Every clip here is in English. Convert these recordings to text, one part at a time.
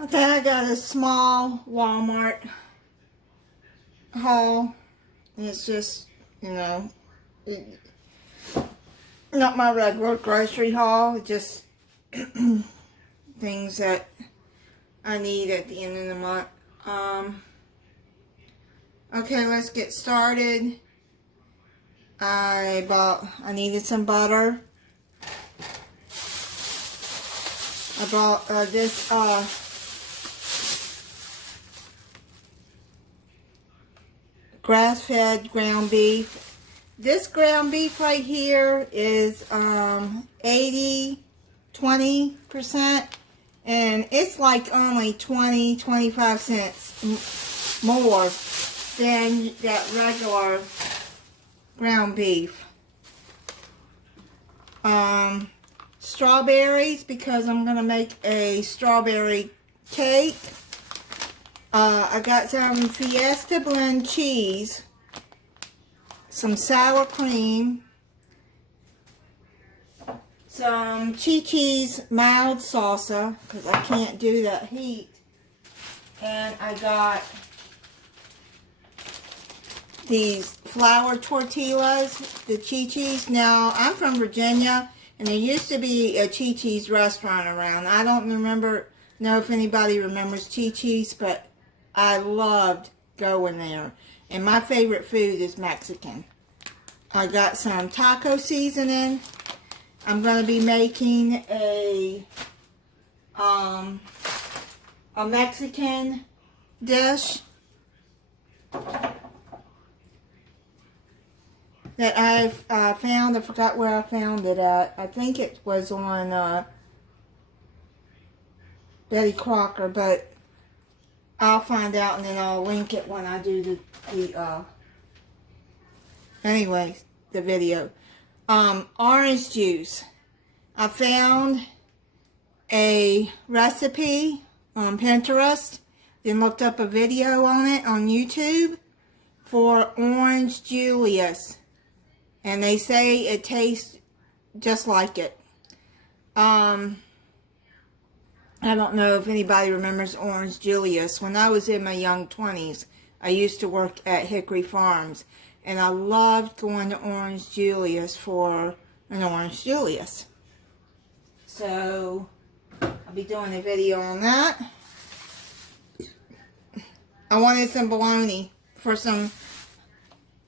Okay, I got a small Walmart haul. It's just, not my regular grocery haul. Just things that I need at the end of the month. Okay, let's get started. I needed some butter. I bought this grass-fed ground beef. This ground beef right here is 80-20%, and it's like only 20-25 cents more than that regular ground beef. Strawberries, because I'm going to make a strawberry cake. I got some Fiesta blend cheese, some sour cream, some Chi-Chi's mild salsa, because I can't do that heat, and I got these flour tortillas, the Chi-Chi's. Now, I'm from Virginia, and there used to be a Chi-Chi's restaurant around. I don't know if anybody remembers Chi-Chi's, but I loved going there. And my favorite food is Mexican. I got some taco seasoning. I'm going to be making a Mexican dish that I've found. I forgot where I found it at. I think it was on Betty Crocker, but I'll find out and then I'll link it when I do the video. Orange juice. I found a recipe on Pinterest, then looked up a video on it on YouTube for Orange Julius. And they say it tastes just like it. I don't know if anybody remembers Orange Julius. When I was in my young 20s, I used to work at Hickory Farms. And I loved going to Orange Julius for an Orange Julius. So, I'll be doing a video on that. I wanted some bologna for some,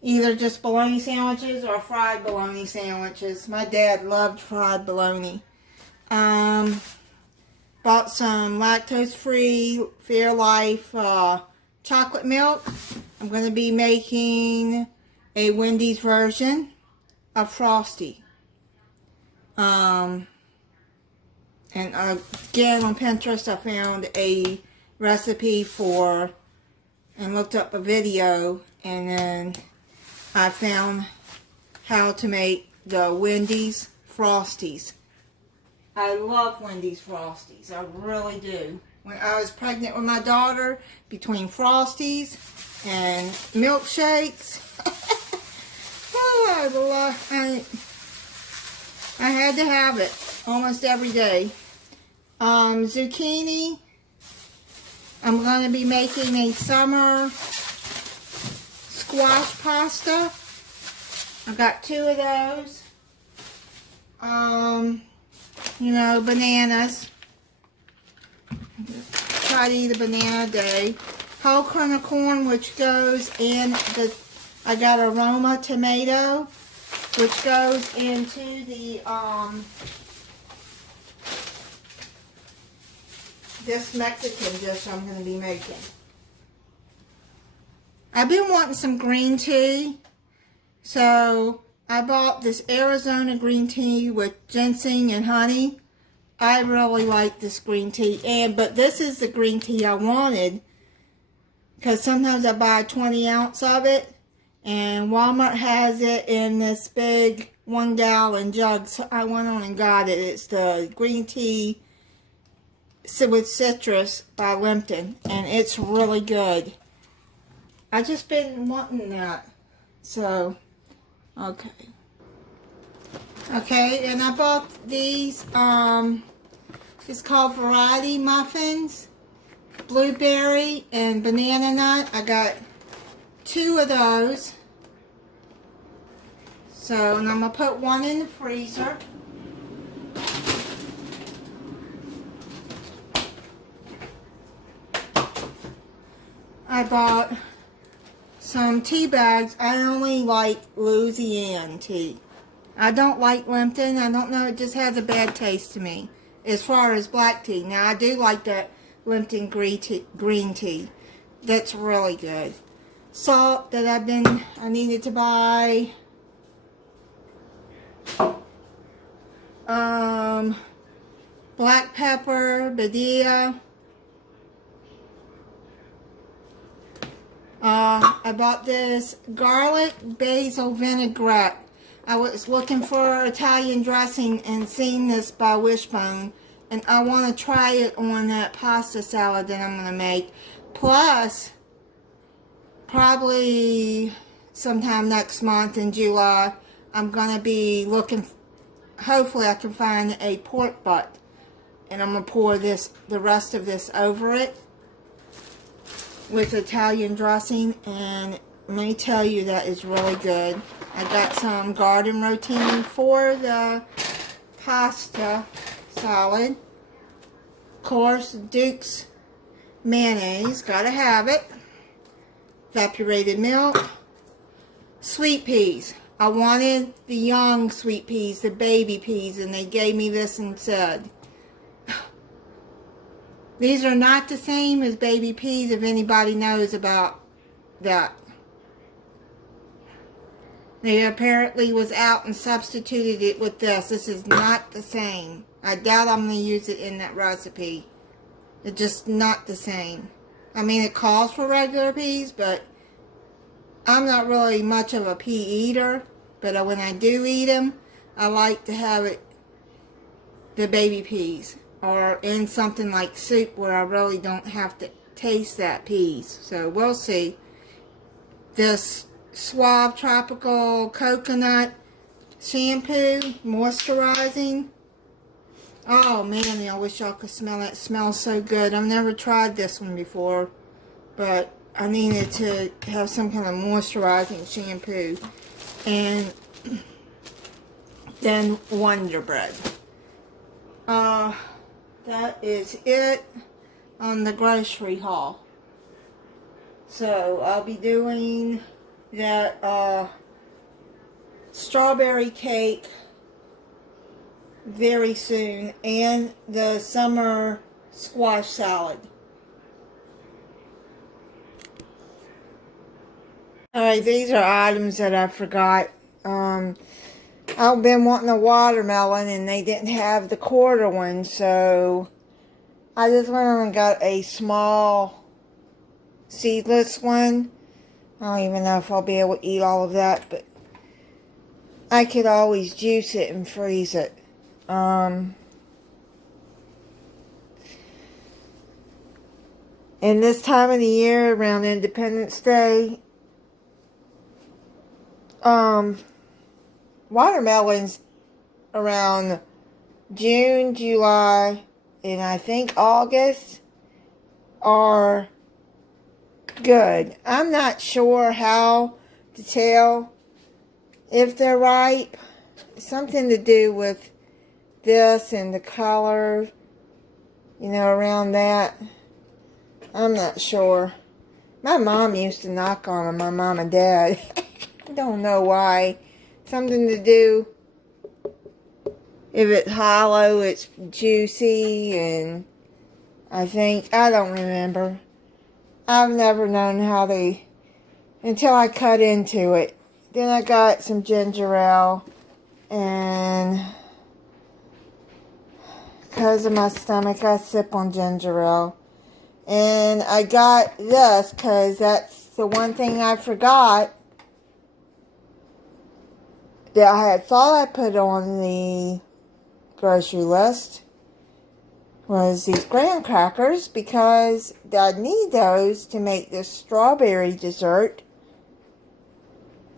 either just bologna sandwiches or fried bologna sandwiches. My dad loved fried bologna. Bought some lactose-free Fairlife chocolate milk. I'm going to be making a Wendy's version of Frosty. And again on Pinterest I found a recipe for, and looked up a video, and then I found how to make the Wendy's Frosties. I love Wendy's Frosties. I really do. When I was pregnant with my daughter, between Frosties and milkshakes, oh, I had to have it almost every day. Zucchini. I'm going to be making a summer squash pasta. I got 2 of those. Bananas. Try to eat a banana a day. Whole kernel corn, which goes in I got aroma tomato, which goes into the, this Mexican dish I'm going to be making. I've been wanting some green tea, so I bought this Arizona green tea with ginseng and honey. I really like this green tea, but this is the green tea I wanted, because sometimes I buy a 20 ounce of it, and Walmart has it in this big 1 gallon jug, so I went on and got it. It's the green tea with citrus by Lipton, and it's really good. I just been wanting that, so okay. Okay, and I bought these, it's called Variety Muffins. blueberry and banana nut. I got 2 of those. So, and I'm going to put one in the freezer. I bought some tea bags. I only like Louisiana tea. I don't like Lipton. I don't know, it just has a bad taste to me as far as black tea. Now, I do like that Lipton green tea. That's really good. Salt that I needed to buy. Black pepper, Badia. I bought this garlic basil vinaigrette. I was looking for Italian dressing and seen this by Wishbone, and I want to try it on that pasta salad that I'm going to make. Plus, probably sometime next month in July, I'm going to be looking, hopefully I can find a pork butt, and I'm going to pour the rest of this over it with Italian dressing, and let me tell you, that is really good. I got some garden rotini for the pasta salad. Of course, Duke's mayonnaise, gotta have it. Evaporated milk. Sweet peas. I wanted the young sweet peas, the baby peas, and they gave me this instead. These are not the same as baby peas, if anybody knows about that. They apparently was out and substituted it with this. This is not the same. I doubt I'm going to use it in that recipe. It's just not the same. I mean, it calls for regular peas, but I'm not really much of a pea eater. But when I do eat them, I like to have it, the baby peas, or in something like soup where I really don't have to taste that peas. So we'll see. This Suave Tropical Coconut Shampoo, moisturizing. Oh man, I wish y'all could smell it. It smells so good. I've never tried this one before, but I needed to have some kind of moisturizing shampoo. And then Wonder Bread. That is it on the grocery haul. So I'll be doing that strawberry cake very soon, and the summer squash salad. Alright, these are items that I forgot. I've been wanting a watermelon and they didn't have the quarter one, so I just went on and got a small seedless one. I don't even know if I'll be able to eat all of that, but I could always juice it and freeze it. And this time of the year, around Independence Day, watermelons around June, July, and I think August are good. I'm not sure how to tell if they're ripe. Something to do with this and the color, you know, around that. I'm not sure. My mom used to knock on them, my mom and dad. I don't know why. Something to do, if it's hollow, it's juicy, and I don't remember. I've never known how they, until I cut into it. Then I got some ginger ale, and because of my stomach, I sip on ginger ale. And I got this because that's the one thing I forgot that I had thought I put on the grocery list was these graham crackers, because I need those to make this strawberry dessert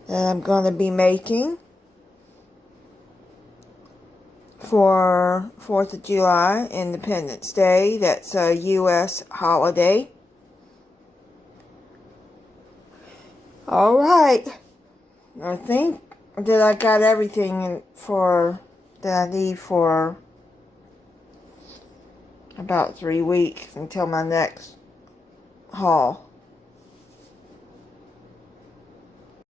that I'm going to be making for 4th of July, Independence Day. That's a U.S. holiday. Alright. I think that I got everything that I need for about 3 weeks until my next haul.